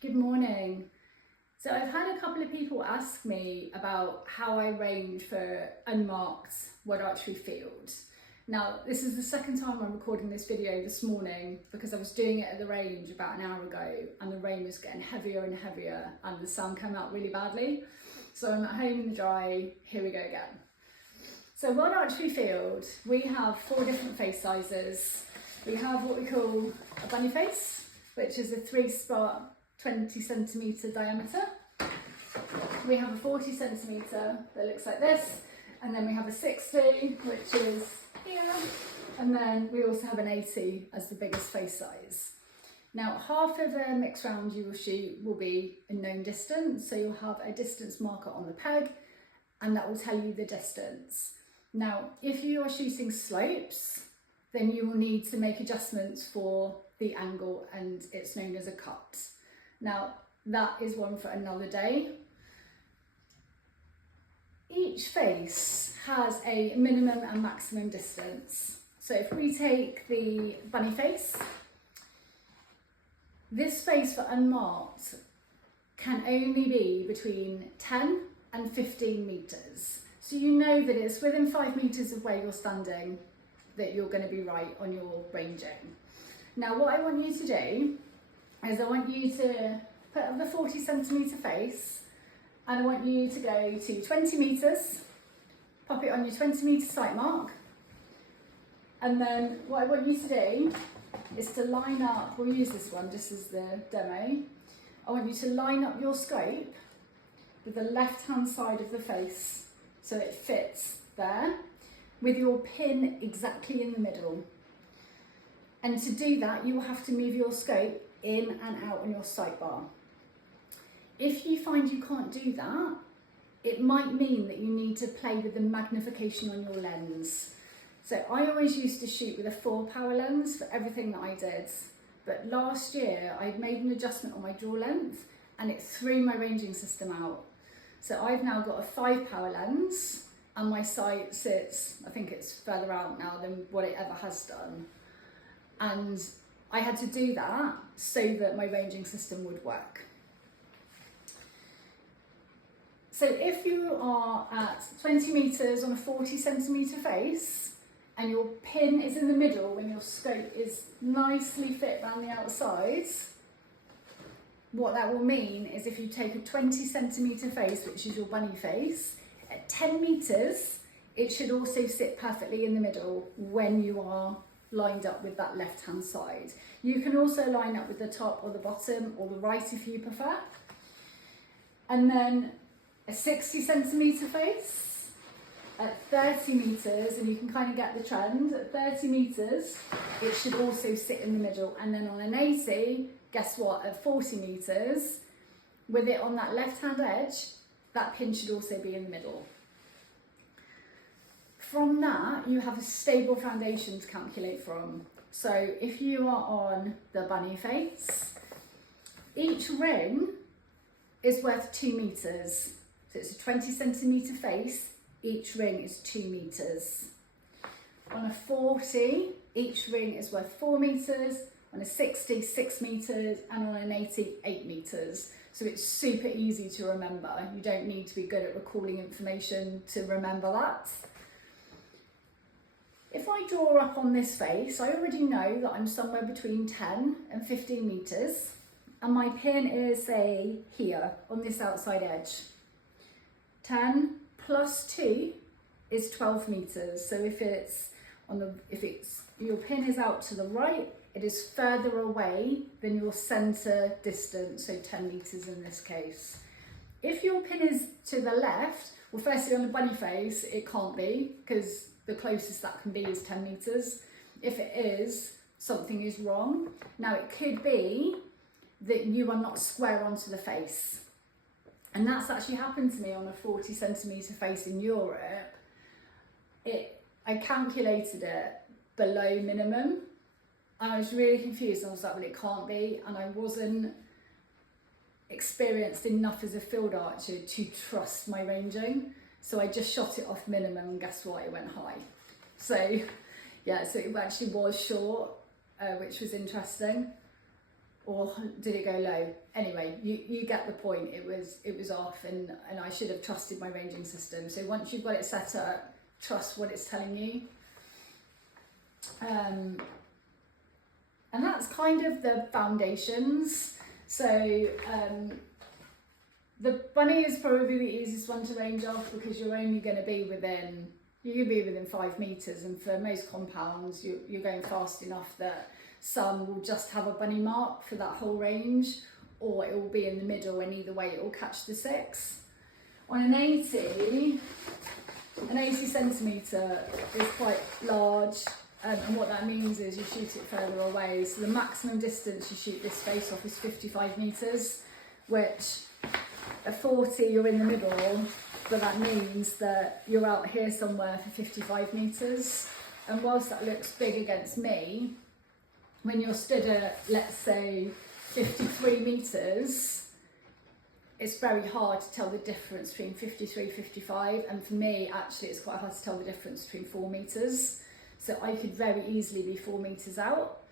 Good morning. So I've had a couple of people ask me about how I range for unmarked World Archery field. Now, this is the second time I'm recording this video this morning because I was doing it at the range about an hour ago and the rain was getting heavier and heavier and the sound came out really badly. So I'm at home in the dry, here we go again. So World Archery field, we have 4 different face sizes. We have what we call a bunny face, which is a 3-spot 20 centimetre diameter. We have a 40 centimetre that looks like this, and then we have a 60, which is here, and then we also have an 80 as the biggest face size. Now, half of the mixed round you will shoot will be a known distance, so you'll have a distance marker on the peg, and that will tell you the distance. Now, if you are shooting slopes, then you will need to make adjustments for the angle, and it's known as a cut. Now, that is one for another day. Each face has a minimum and maximum distance. So if we take the bunny face, this face for unmarked can only be between 10 and 15 metres. So you know that it's within 5 metres of where you're standing that you're going to be right on your ranging. Now, what I want you to do is I want you to put up the 40 centimetre face, and I want you to go to 20 metres, pop it on your 20 metre sight mark, and then what I want you to do is to line up, we'll use this one just as the demo, I want you to line up your scope with the left hand side of the face so it fits there, with your pin exactly in the middle. And to do that, you will have to move your scope in and out on your sight bar. If you find you can't do that, it might mean that you need to play with the magnification on your lens. So I always used to shoot with a 4-power lens for everything that I did. But last year I made an adjustment on my draw length and it threw my ranging system out. So I've now got a 5-power lens and my sight sits, I think it's further out now than what it ever has done. And I had to do that so that my ranging system would work. So if you are at 20 metres on a 40 centimetre face and your pin is in the middle when your scope is nicely fit around the outside, what that will mean is if you take a 20 centimetre face, which is your bunny face, at 10 metres, it should also sit perfectly in the middle when you are lined up with that left hand side. You can also line up with the top or the bottom or the right if you prefer. And then a 60 centimetre face at 30 metres, and you can kind of get the trend, at 30 metres it should also sit in the middle. And then on an 80, guess what, at 40 metres, with it on that left hand edge, that pin should also be in the middle. From that, you have a stable foundation to calculate from. So if you are on the bunny face, each ring is worth 2 metres. So it's a 20 centimetre face, each ring is 2 metres. On a 40, each ring is worth 4 metres, on a 60, 6 metres, and on an 80, 8 metres. So it's super easy to remember. You don't need to be good at recalling information to remember that. If I draw up on this face, I already know that I'm somewhere between 10 and 15 metres, and my pin is, say, here on this outside edge. 10 plus 2 is 12 metres. So if your pin is out to the right, it is further away than your centre distance, so 10 metres in this case. If your pin is to the left, well, firstly on the bunny face, it can't be, because the closest that can be is 10 metres. If it is, something is wrong. Now, it could be that you are not square onto the face. And that's actually happened to me on a 40 centimetre face in Europe. I calculated it below minimum. And I was really confused. I was like, well, it can't be. And I wasn't experienced enough as a field archer to trust my ranging. So I just shot it off minimum, and guess what? It went high. So yeah, so it actually was short, which was interesting. or did it go low? Anyway, you get the point. It was off, and I should have trusted my ranging system. So once you've got it set up, trust what it's telling you. And that's kind of the foundations. So the bunny is probably the easiest one to range off, because you're only going to be within 5 meters, and for most compounds you're going fast enough that some will just have a bunny mark for that whole range, or it will be in the middle, and either way it will catch the 6. On an 80 centimetre is quite large, and what that means is you shoot it further away. So the maximum distance you shoot this face off is 55 metres, which at 40 you're in the middle, but that means that you're out here somewhere for 55 metres. And whilst that looks big against me, when you're stood at, let's say, 53 metres, it's very hard to tell the difference between 53, 55, and for me, actually, it's quite hard to tell the difference between 4 meters. So I could very easily be 4 meters out.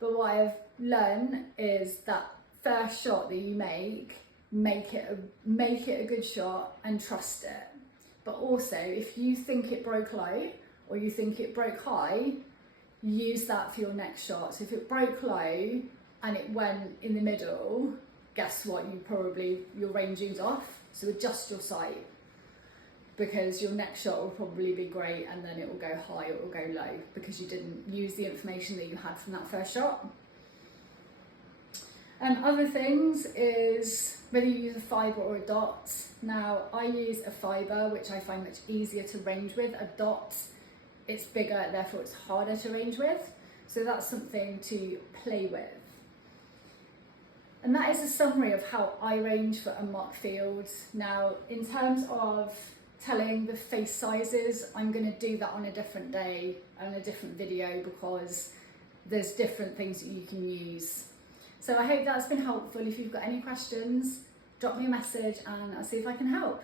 But what I've learned is that first shot that you make it a good shot and trust it. But also, if you think it broke low or you think it broke high, use that for your next shot. So if it broke low and it went in the middle, guess what? Your ranging's off. So adjust your sight, because your next shot will probably be great, and then it will go high or it will go low because you didn't use the information that you had from that first shot. Other things is whether you use a fibre or a dot. Now, I use a fibre, which I find much easier to range with. A dot, it's bigger, therefore it's harder to range with. So that's something to play with. And that is a summary of how I range for unmarked fields. Now, in terms of telling the face sizes, I'm going to do that on a different day and a different video, because there's different things that you can use. So I hope that's been helpful. If you've got any questions, drop me a message and I'll see if I can help.